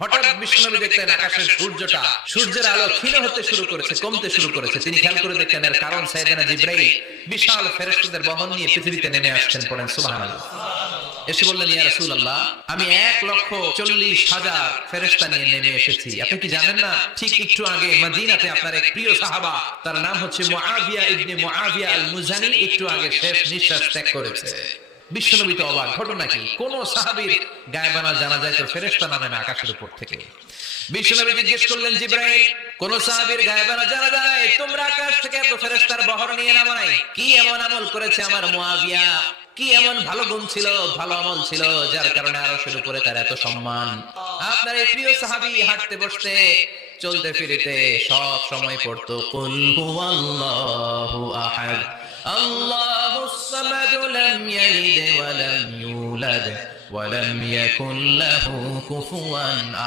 হঠাৎ বিশ্বনবী দেখলেন আকাশের সূর্যের আলো ক্ষীণ হতে শুরু করেছে, কমতে শুরু করেছে। তিনি খেয়াল করে দেখলেন এর কারণ সাইয়েদনা জিবরাইল বিশাল ফেরেশতাদের বহন নিয়ে পৃথিবীতে নেমে আসছেন। পড়েন সুবহানাল্লাহ। এসে বললেন, ইয়া রাসূলুল্লাহ, আমি 1,40,000 ফেরেশতা নিয়ে নেমে এসেছি। আপনি কি জানেন না, ঠিক একটু আগে মদিনাতে আপনার এক প্রিয় সাহাবা, তার নাম হচ্ছে মুআবিয়া ইবনে মুআবিয়া আল মুজানি, একটু আগে শেষ নিঃশ্বাস ত্যাগ করেছে। বিশ্বনবী তো অবাক, ঘটনা কি? কোন সাহাবীর গায়েবানা জানা যায় তো ফেরেশতা নামে না আকাশের উপর থেকে? বিশ্বনবী জিজ্ঞেস করলেন, জিবরাইল, কোন সাহাবীর গায়েবানা জানা যায় তোমরা আকাশ থেকে এত ফেরেশতার বহর নিয়ে নামাই? কি এমন আমল করেছে আমার মুআবিয়া? কি এমন ভালো গুণ ছিল, ভালো আমল ছিল, যার কারণে আরশের উপরে তার এত সম্মান? আপনার এই প্রিয় সাহাবী হাঁটতে বসতে চলতে ফিরিতে সব সময় পড়তো কুল হুয়াল্লাহু আহাদ আল্লাহুস সামাদ লাম ইয়ালিদ ওয়া লাম ইউলাদ ওয়া লাম ইয়াকুল লাহু কুফুয়ান আহাদ।